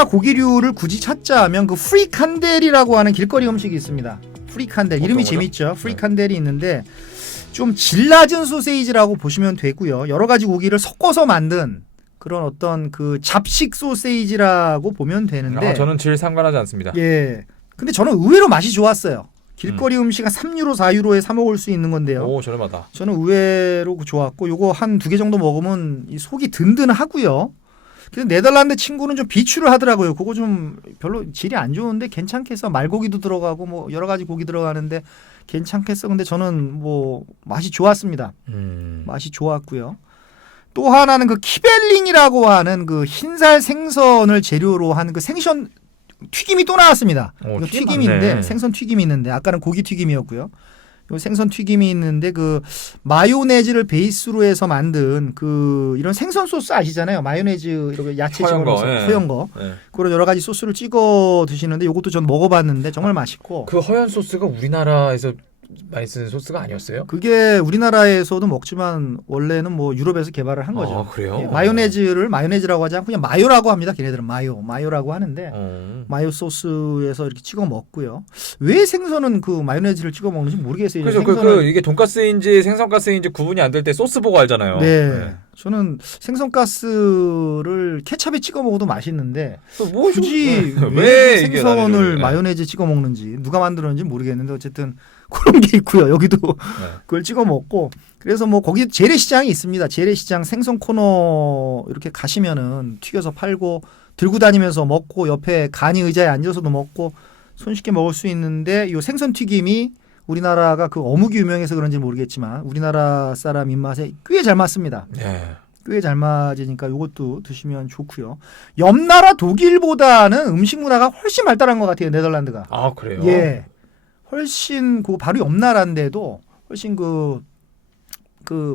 하나 고기류를 굳이 찾자면 그 프리칸델이라고 하는 길거리 음식이 있습니다. 프리칸델 이름이 거죠? 재밌죠. 프리칸델이 있는데 좀 질 낮은 소세이지라고 보시면 되고요. 여러 가지 고기를 섞어서 만든 그런 어떤 그 잡식 소세이지라고 보면 되는데 저는 질 상관하지 않습니다. 예. 근데 저는 의외로 맛이 좋았어요. 길거리 음식 한 3유로, 4유로에 사 먹을 수 있는 건데요. 오, 저렴하다. 저는 의외로 좋았고 요거 한 2개 정도 먹으면 이 속이 든든하고요. 그래서 네덜란드 친구는 좀 비추를 하더라고요. 그거 좀 별로 질이 안 좋은데 괜찮겠어. 말고기도 들어가고 뭐 여러 가지 고기 들어가는데 괜찮겠어. 근데 저는 뭐 맛이 좋았습니다. 맛이 좋았고요. 또 하나는 그 키벨링이라고 하는 그 흰살 생선을 재료로 하는 그 생선 튀김이 또 나왔습니다. 이거 튀김 튀김인데 많네. 생선 튀김이 있는데 아까는 고기 튀김이었고요. 요 생선 튀김이 있는데 그 마요네즈를 베이스로 해서 만든 그 이런 생선 소스 아시잖아요. 마요네즈 이렇게 야채 허연 거, 집어넣어서 예. 허연 거 그런 여러 가지 소스를 찍어 드시는데 이것도 전 먹어봤는데 정말 맛있고 그 허연 소스가 우리나라에서 많이 쓰는 소스가 아니었어요? 그게 우리나라에서도 먹지만 원래는 뭐 유럽에서 개발을 한 거죠. 아, 그래요? 예, 마요네즈를 마요네즈라고 하지 않고 그냥 마요라고 합니다. 걔네들은 마요라고 하는데 마요 소스에서 이렇게 찍어 먹고요. 왜 생선은 그 마요네즈를 찍어 먹는지 모르겠어요. 그래서 이게 돈가스인지 생선가스인지 구분이 안 될 때 소스 보고 알잖아요. 네. 저는 생선가스를 케찹에 찍어 먹어도 맛있는데 뭐 굳이 왜 왜 이게 생선을 나뉘는 마요네즈 찍어 먹는지 누가 만들었는지 모르겠는데 어쨌든 그런 게 있고요. 여기도 그걸 찍어 먹고 그래서 뭐 거기 재래시장이 있습니다. 재래시장 생선 코너 이렇게 가시면은 튀겨서 팔고 들고 다니면서 먹고 옆에 간이 의자에 앉아서도 먹고 손쉽게 먹을 수 있는데 이 생선 튀김이 우리나라가 그 어묵이 유명해서 그런지 모르겠지만 우리나라 사람 입맛에 꽤 잘 맞습니다. 네. 꽤 잘 맞으니까 이것도 드시면 좋고요. 옆 나라 독일보다는 음식 문화가 훨씬 발달한 것 같아요. 네덜란드가. 아, 그래요? 예, 훨씬 그 바로 옆 나라인데도 훨씬 그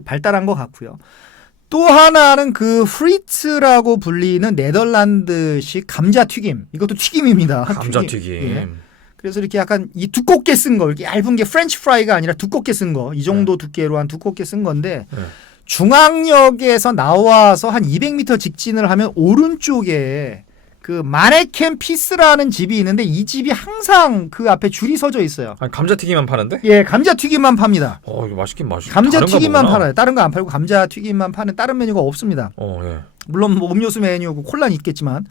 발달한 것 같고요. 또 하나는 그 프리츠라고 불리는 네덜란드식 감자튀김. 이것도 튀김입니다. 감자튀김. 예. 그래서 이렇게 약간 이 두껍게 쓴 거, 이렇게 얇은 게 프렌치 프라이가 아니라 두껍게 쓴 거, 이 정도 두께로 한 두껍게 쓴 건데 중앙역에서 나와서 한 200m 직진을 하면 오른쪽에 그 마네켄 피스라는 집이 있는데 이 집이 항상 그 앞에 줄이 서져 있어요. 아니, 감자튀김만 파는데? 예, 감자튀김만 팝니다. 이거 맛있긴 맛있. 감자튀김만 팔아요. 다른 거 안 팔고 감자튀김만 파는 다른 메뉴가 없습니다. 예. 물론 뭐 음료수 메뉴고 콜라는 있겠지만.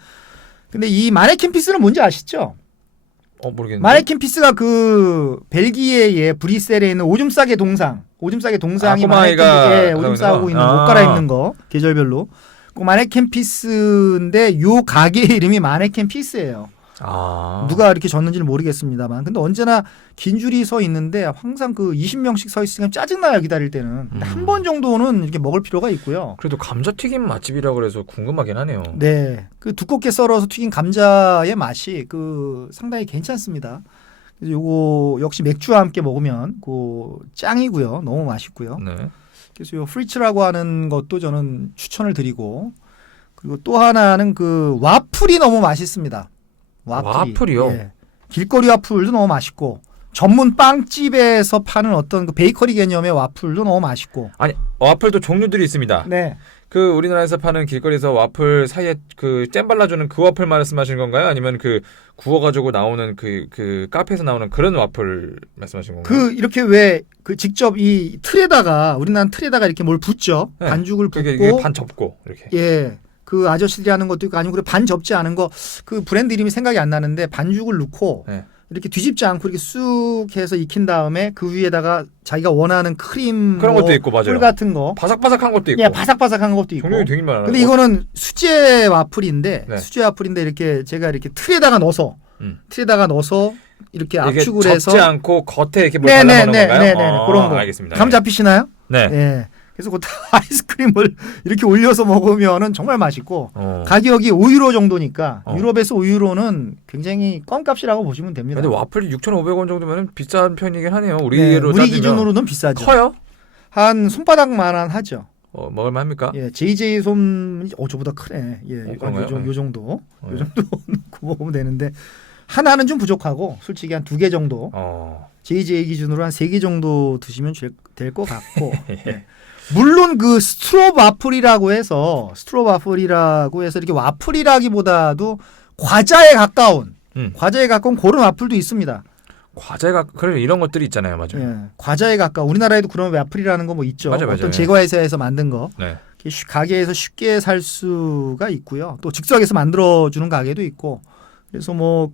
근데 이 마네켄 피스는 뭔지 아시죠? 모르겠는데. 마네켄 피스가 그 벨기에의 브뤼셀에 있는 오줌 싸개 동상이 꼬마아이가 오줌 싸고 있는 옷 갈아입는 거 계절별로 그 마네켄 피스인데 요 가게 이름이 마네켄 피스예요. 누가 이렇게 졌는지는 모르겠습니다만 근데 언제나 긴 줄이 서 있는데 항상 그 20명씩 서 있으면 짜증나요. 기다릴 때는 한 번 정도는 이렇게 먹을 필요가 있고요. 그래도 감자튀김 맛집이라 그래서 궁금하긴 하네요. 네, 그 두껍게 썰어서 튀긴 감자의 맛이 그 상당히 괜찮습니다. 그래서 요거 역시 맥주와 함께 먹으면 그 짱이고요. 너무 맛있고요. 네. 그래서 요 프리츠라고 하는 것도 저는 추천을 드리고 그리고 또 하나는 그 와플이 너무 맛있습니다. 와플이요? 예. 길거리 와플도 너무 맛있고 전문 빵집에서 파는 어떤 그 베이커리 개념의 와플도 너무 맛있고. 아니, 와플도 종류들이 있습니다. 네. 그 우리나라에서 파는 길거리에서 와플 사이에 그 잼 발라주는 그 와플 말씀하시는 건가요? 아니면 그 구워가지고 나오는 그 카페에서 나오는 그런 와플 말씀하시는 건가요? 그 이렇게 왜 그 직접 이 틀에다가 우리나라 틀에다가 이렇게 뭘 붓죠. 네. 반죽을 그게 붓고 반 접고 이렇게. 예. 그 아저씨들이 하는 것도 있고 아니면 그래 반 접지 않은 거 그 브랜드 이름이 생각이 안 나는데 반죽을 넣고 네. 이렇게 뒤집지 않고 이렇게 쑥 해서 익힌 다음에 그 위에다가 자기가 원하는 크림 그런 것도 있고, 맞아요. 꿀 같은 거 바삭바삭한 것도 있고. 예, 바삭바삭한 것도 있고. 종류가 되게 많아요. 근데 이거는 수제 와플인데 네. 수제 와플인데 이렇게 제가 이렇게 틀에다가 넣어서 이렇게 압축을 이게 해서 접지 않고 겉에 이렇게 뭘 발라놓는 건가요? 네네네 그런 거. 알겠습니다. 감 잡히시나요? 네. 예. 그래서 그 아이스크림을 이렇게 올려서 먹으면은 정말 맛있고 가격이 5유로 정도니까 유럽에서 5유로는 굉장히 껌값이라고 보시면 됩니다. 근데 와플이 6,500원 정도면 비싼 편이긴 하네요. 우리 기준으로는 비싸죠. 커요? 한 손바닥만한 하죠. 먹을만 합니까? 예, JJ 솜 저보다 크네. 예, 그런가요? 요 정도 넣고 먹으면 되는데 하나는 좀 부족하고 솔직히 한 2개 정도. JJ 기준으로 한 3개 정도 드시면 될 것 같고. 예. 물론 그 스트롭 와플이라고 해서 이렇게 와플이라기보다도 과자에 가까운 음. 그런 와플도 있습니다. 과자가 그래 이런 것들이 있잖아요, 맞아요. 예, 과자에 가까운 우리나라에도 그런 와플이라는 거 뭐 있죠. 맞아요. 어떤 제과회사에서 만든 거 네. 가게에서 쉽게 살 수가 있고요. 또 즉석에서 만들어주는 가게도 있고. 그래서 뭐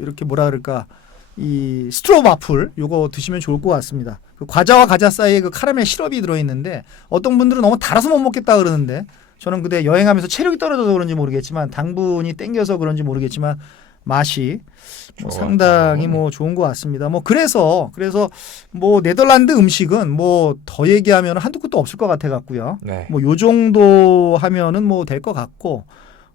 이렇게 뭐라 그럴까 이 스트로 와플 요거 드시면 좋을 것 같습니다. 그 과자와 과자 사이에 그 카라멜 시럽이 들어있는데 어떤 분들은 너무 달아서 못 먹겠다 그러는데 저는 그때 여행하면서 체력이 떨어져서 그런지 모르겠지만 당분이 땡겨서 그런지 모르겠지만 맛이 뭐 상당히 뭐 좋은 것 같습니다. 뭐 그래서 뭐 네덜란드 음식은 뭐 더 얘기하면 한두 끝도 없을 것 같아 갖고요. 네. 뭐 요 정도 하면은 뭐 될 것 같고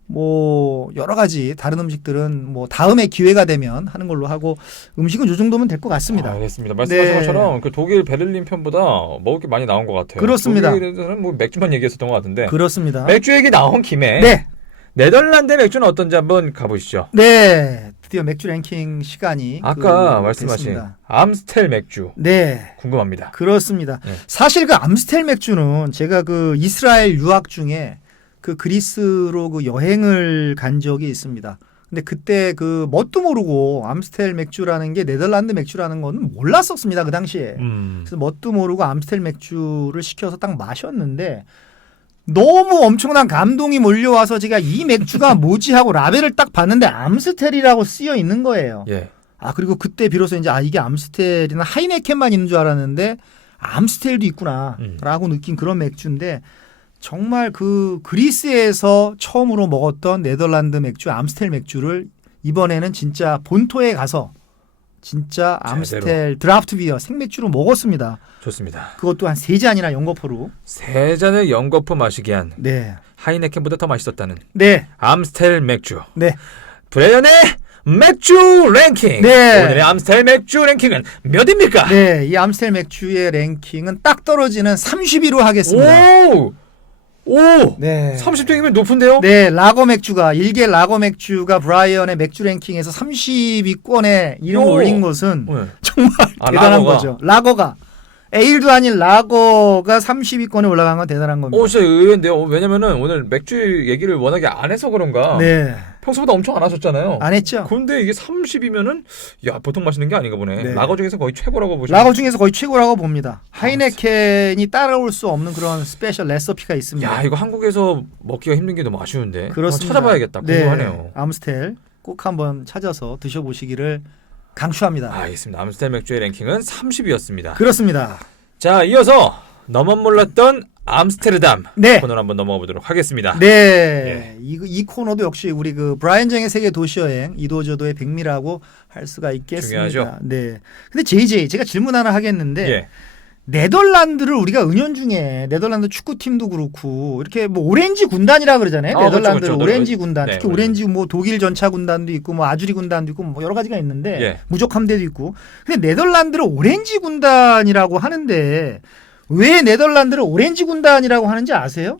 뭐 여러 가지 다른 음식들은 뭐 다음에 기회가 되면 하는 걸로 하고 음식은 요 정도면 될 것 같습니다. 알겠습니다. 말씀하신 네. 것처럼 그 독일 베를린 편보다 먹을 게 많이 나온 것 같아요. 그렇습니다. 독일에서는 뭐 맥주만 얘기했었던 것 같은데 그렇습니다. 맥주 얘기 나온 김에 네. 네덜란드 맥주는 어떤지 한번 가보시죠. 네. 드디어 맥주 랭킹 시간이 아까 말씀하신 됐습니다. 암스텔 맥주 네. 궁금합니다. 그렇습니다. 네. 사실 그 암스텔 맥주는 제가 그 이스라엘 유학 중에 그 그리스로 그 여행을 간 적이 있습니다. 근데 그때 그 뭣도 모르고 암스텔 맥주라는 게 네덜란드 맥주라는 거는 몰랐었습니다. 그 당시에. 그래서 뭣도 모르고 암스텔 맥주를 시켜서 딱 마셨는데 너무 엄청난 감동이 몰려와서 제가 이 맥주가 뭐지 하고 라벨을 딱 봤는데 암스텔이라고 쓰여 있는 거예요. 예. 아 그리고 그때 비로소 이제 이게 암스텔이나 하이네켄만 있는 줄 알았는데 암스텔도 있구나라고 느낀 그런 맥주인데 정말 그 그리스에서 처음으로 먹었던 네덜란드 맥주 암스텔 맥주를 이번에는 진짜 본토에 가서 진짜 암스텔 드라프트 비어 생맥주로 먹었습니다. 좋습니다. 그것도 한 3잔이나 연거푸로. 3잔을 연거푸 마시게 한 네. 하이네켄보다 더 맛있었다는 네. 암스텔 맥주. 네. 브레연의 맥주 랭킹. 네. 오늘의 암스텔 맥주 랭킹은 몇입니까? 네. 이 암스텔 맥주의 랭킹은 딱 떨어지는 30위로 하겠습니다. 오! 네. 30등이면 높은데요? 네, 라거 맥주가 일개 라거 맥주가 브라이언의 맥주 랭킹에서 30위권에 이름을 오. 올린 것은 네. 정말 아, 대단한 라거가. 거죠. 라거가 에일도 아닌 라거가 30위권에 올라간 건 대단한 겁니다. 진짜 의외인데요. 왜냐면은 오늘 맥주 얘기를 워낙에 안 해서 그런가. 네, 평소보다 엄청 안 하셨잖아요. 안 했죠. 근데 이게 30이면은 야 보통 마시는 게 아닌가 보네. 네. 라거 중에서 거의 최고라고 보시면. 라거 중에서 거의 최고라고 봅니다. 하이네켄이 따라올 수 없는 그런 스페셜 레시피가 있습니다. 야 이거 한국에서 먹기가 힘든 게 너무 아쉬운데. 그렇습니다. 한번 찾아봐야겠다. 궁금하네요. 네, 암스텔 꼭 한번 찾아서 드셔보시기를 강추합니다. 알겠습니다. 암스텔 맥주의 랭킹은 30위였습니다. 그렇습니다. 자 이어서 너만 몰랐던 암스테르담 네. 코너로 한번 넘어가 보도록 하겠습니다. 네. 이 코너도 역시 우리 그 브라이언 정의 세계 도시 여행 이도저도의 백미라고 할 수가 있겠습니다. 중요하죠. 네. 근데 JJ 제가 질문 하나 하겠는데 예. 네덜란드를 우리가 은연중에 네덜란드 축구팀도 그렇고 이렇게 뭐 오렌지 군단이라 그러잖아요. 아, 네덜란드 그렇죠, 그렇죠. 오렌지 군단. 네, 특히 오렌지. 오렌지 뭐 독일 전차 군단도 있고 뭐 아주리 군단도 있고 뭐 여러 가지가 있는데 예. 무적 함대도 있고. 근데 네덜란드를 오렌지 군단이라고 하는데 왜 네덜란드를 오렌지 군단이라고 하는지 아세요?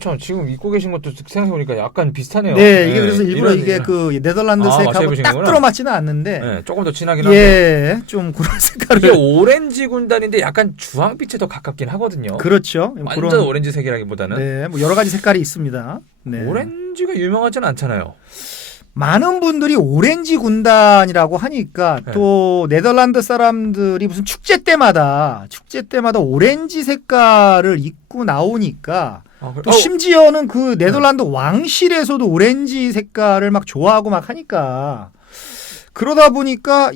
참 지금 입고 계신 것도 생각해보니까 약간 비슷하네요. 네, 이게 그래서 일부러 이런- 이게 그 네덜란드 아, 색하고 딱 맞춰보시는구나. 들어맞지는 않는데 네, 조금 더 진하긴 한데 예, 좀 그런 이게 색깔을 오렌지 군단인데 약간 주황빛에 더 가깝긴 하거든요. 그렇죠. 완전 그런 오렌지색이라기보다는 네, 뭐 여러 가지 색깔이 있습니다. 네. 오렌지가 유명하진 않잖아요. 많은 분들이 오렌지 군단이라고 하니까 네. 또 네덜란드 사람들이 무슨 축제 때마다 오렌지 색깔을 입고 나오니까 또 심지어는 그 네덜란드 왕실에서도 오렌지 색깔을 막 좋아하고 막 하니까 그러다 보니까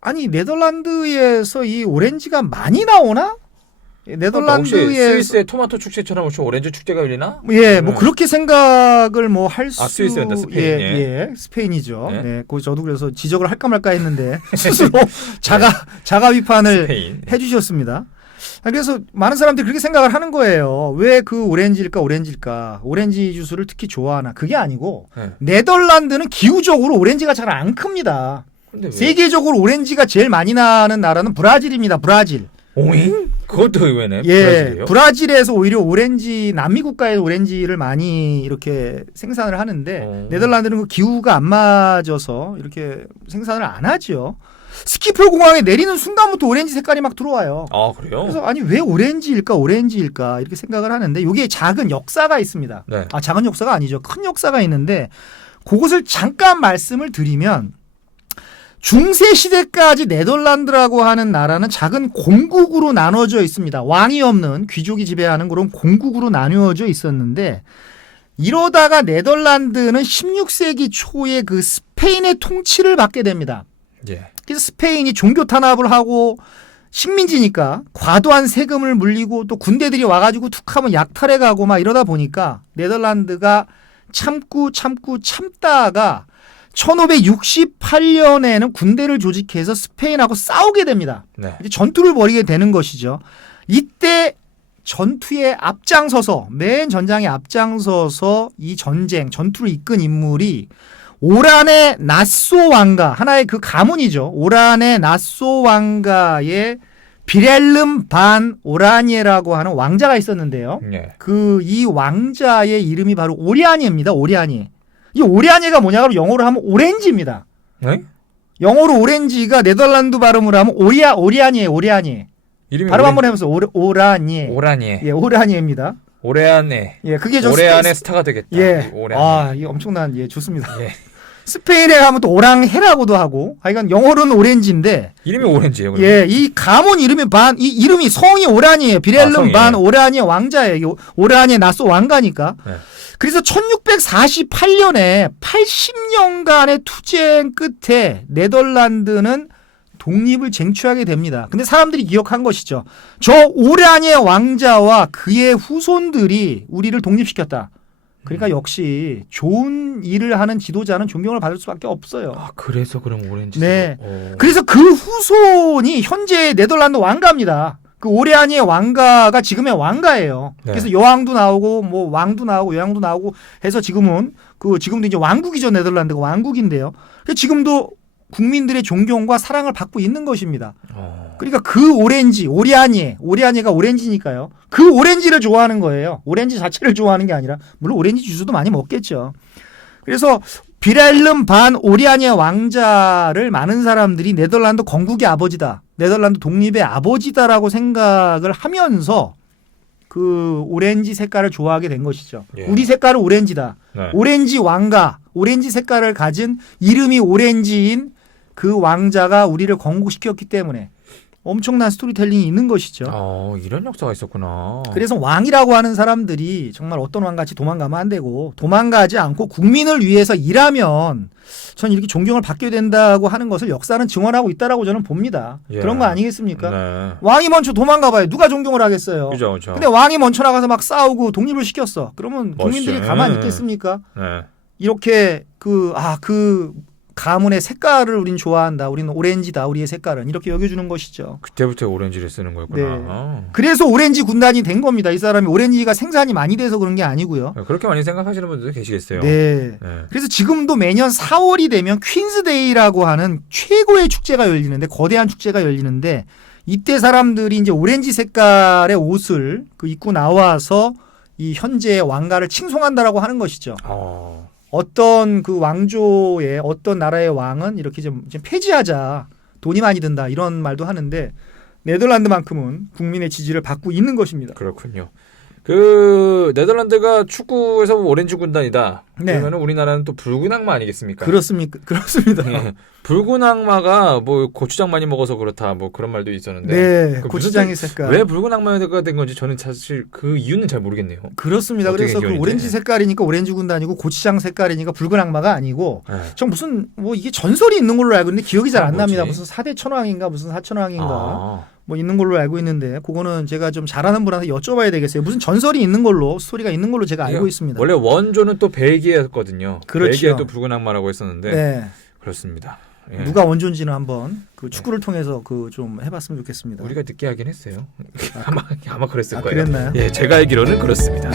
아니 네덜란드에서 이 오렌지가 많이 나오나? 혹시 네덜란드에 스위스의 토마토 축제처럼 혹시 오렌지 축제가 열리나? 예, 뭐 그렇게 생각을 뭐 할 수 스위스였다, 스페인. 예, 스페인이죠. 네. 네, 그 저도 그래서 지적을 할까 말까 했는데 스스로 자가 비판을 스페인. 해주셨습니다. 그래서 많은 사람들이 그렇게 생각을 하는 거예요. 왜 그 오렌지일까? 오렌지 주스를 특히 좋아하나? 그게 아니고 네. 네덜란드는 기후적으로 오렌지가 잘 안 큽니다. 근데 왜? 세계적으로 오렌지가 제일 많이 나는 나라는 브라질입니다. 브라질. 오잉? 그것도 의외네. 예, 브라질이요? 브라질에서 오히려 오렌지 남미 국가에서 오렌지를 많이 이렇게 생산을 하는데 네덜란드는 그 기후가 안 맞아서 이렇게 생산을 안 하죠. 스키폴 공항에 내리는 순간부터 오렌지 색깔이 막 들어와요. 아 그래요? 그래서 아니 왜 오렌지일까 이렇게 생각을 하는데 이게 작은 역사가 있습니다. 네. 아 작은 역사가 아니죠. 큰 역사가 있는데 그것을 잠깐 말씀을 드리면 중세 시대까지 네덜란드라고 하는 나라는 작은 공국으로 나눠져 있습니다. 왕이 없는 귀족이 지배하는 그런 공국으로 나누어져 있었는데 이러다가 네덜란드는 16세기 초에 그 스페인의 통치를 받게 됩니다. 예. 그래서 스페인이 종교 탄압을 하고 식민지니까 과도한 세금을 물리고 또 군대들이 와가지고 툭하면 약탈해가고 막 이러다 보니까 네덜란드가 참다가 1568년에는 군대를 조직해서 스페인하고 싸우게 됩니다. 네. 이제 전투를 벌이게 되는 것이죠. 이때 전투에 앞장서서 맨 전장에 앞장서서 이 전투를 이끈 인물이 오란의 나쏘 왕가 하나의 그 가문이죠. 오란의 나쏘 왕가의 비렐름 반 오라니에라고 하는 왕자가 있었는데요. 예. 이 왕자의 이름이 바로 오리아니입니다. 오리아니. 이 오리아니가 뭐냐고 영어로 하면 오렌지입니다. 네? 영어로 오렌지가 네덜란드 발음으로 하면 오리아니에요. 오리아니. 이름이 발음 한번 해보세요. 오라니. 오라니에. 예, 오라니입니다. 오레안에. 예, 그게 저 오레안의 스타가 되겠다. 예. 오레안에. 아, 이게 엄청난 예, 좋습니다. 예. 스페인에 가면 또 오랑해라고도 하고, 하여간 영어로는 오렌지인데, 이름이 오렌지예요. 그러면? 예, 이 가문 이름이 이 이름이 성이 오란이에요. 비렐름 성이. 반 오라니의 왕자예요. 오라니의 나쏘 왕가니까. 네. 그래서 1648년에 80년간의 투쟁 끝에 네덜란드는 독립을 쟁취하게 됩니다. 근데 사람들이 기억한 것이죠. 저 오라니의 왕자와 그의 후손들이 우리를 독립시켰다. 그러니까 역시 좋은 일을 하는 지도자는 존경을 받을 수밖에 없어요. 아 그래서 그럼 오렌지. 네. 그래서 그 후손이 현재 네덜란드 왕가입니다. 그 오레아니의 왕가가 지금의 왕가예요. 네. 그래서 여왕도 나오고 뭐 왕도 나오고 여왕도 나오고 해서 지금은 지금도 이제 왕국이죠. 네덜란드가 왕국인데요. 지금도 국민들의 존경과 사랑을 받고 있는 것입니다. 그러니까 그 오리아니가 오렌지니까요. 그 오렌지를 좋아하는 거예요. 오렌지 자체를 좋아하는 게 아니라 물론 오렌지 주스도 많이 먹겠죠. 그래서 비렐름 반 오리아니의 왕자를 많은 사람들이 네덜란드 건국의 아버지다. 네덜란드 독립의 아버지다라고 생각을 하면서 그 오렌지 색깔을 좋아하게 된 것이죠. 예. 우리 색깔은 오렌지다. 네. 오렌지 왕가, 오렌지 색깔을 가진 이름이 오렌지인 그 왕자가 우리를 건국시켰기 때문에 엄청난 스토리텔링이 있는 것이죠. 이런 역사가 있었구나. 그래서 왕이라고 하는 사람들이 정말 어떤 왕같이 도망가면 안 되고 도망가지 않고 국민을 위해서 일하면 전 이렇게 존경을 받게 된다고 하는 것을 역사는 증언하고 있다라고 저는 봅니다. 예. 그런 거 아니겠습니까? 네. 왕이 먼저 도망가봐요. 누가 존경을 하겠어요? 그죠, 그죠. 근데 왕이 먼저 나가서 막 싸우고 독립을 시켰어. 그러면 국민들이 멋있죠. 가만히 네. 있겠습니까? 네. 이렇게 그 가문의 색깔을 우린 좋아한다. 우리는 오렌지다. 우리의 색깔은 이렇게 여겨주는 것이죠. 그때부터 오렌지를 쓰는 거였구나. 그래서 오렌지 군단이 된 겁니다. 이 사람이 오렌지가 생산이 많이 돼서 그런 게 아니고요. 그렇게 많이 생각하시는 분들도 계시겠어요. 네. 네. 그래서 지금도 매년 4월이 되면 퀸즈데이라고 하는 최고의 축제가 열리는데 거대한 축제가 열리는데 이때 사람들이 이제 오렌지 색깔의 옷을 입고 나와서 이 현재의 왕가를 칭송한다라고 하는 것이죠. 어떤 그 왕조의 어떤 나라의 왕은 이렇게 좀 폐지하자. 돈이 많이 든다. 이런 말도 하는데 네덜란드만큼은 국민의 지지를 받고 있는 것입니다. 그렇군요. 그 네덜란드가 축구에서 오렌지 군단이다. 네. 그러면 우리나라는 또 붉은 악마 아니겠습니까? 그렇습니까? 그렇습니다. 네. 붉은 악마가 뭐 고추장 많이 먹어서 그렇다. 뭐 그런 말도 있었는데. 네. 그 고추장의 색깔. 왜 붉은 악마가 된 건지 저는 사실 그 이유는 잘 모르겠네요. 그렇습니다. 그래서 그 기원인지. 오렌지 색깔이니까 오렌지 군단이고 고추장 색깔이니까 붉은 악마가 아니고 네. 전 무슨 뭐 이게 전설이 있는 걸로 알고 있는데 기억이 잘 안 뭐지? 납니다. 무슨 4대 천왕인가 무슨 4천왕인가 아. 뭐 있는 걸로 알고 있는데 그거는 제가 좀 잘하는 분한테 여쭤봐야 되겠어요. 무슨 전설이 있는 걸로 스토리가 있는 걸로 제가 알고 있습니다. 원래 원조는 또 벨기에였거든요. 그렇죠. 벨기에도 붉은 악마라고 했었는데 네. 그렇습니다. 예. 누가 원조인지는 한번 그 축구를 통해서 좀 해봤으면 좋겠습니다. 우리가 늦게 하긴 했어요. 아마 그랬을 거예요. 그랬나요? 예, 제가 알기로는 그렇습니다.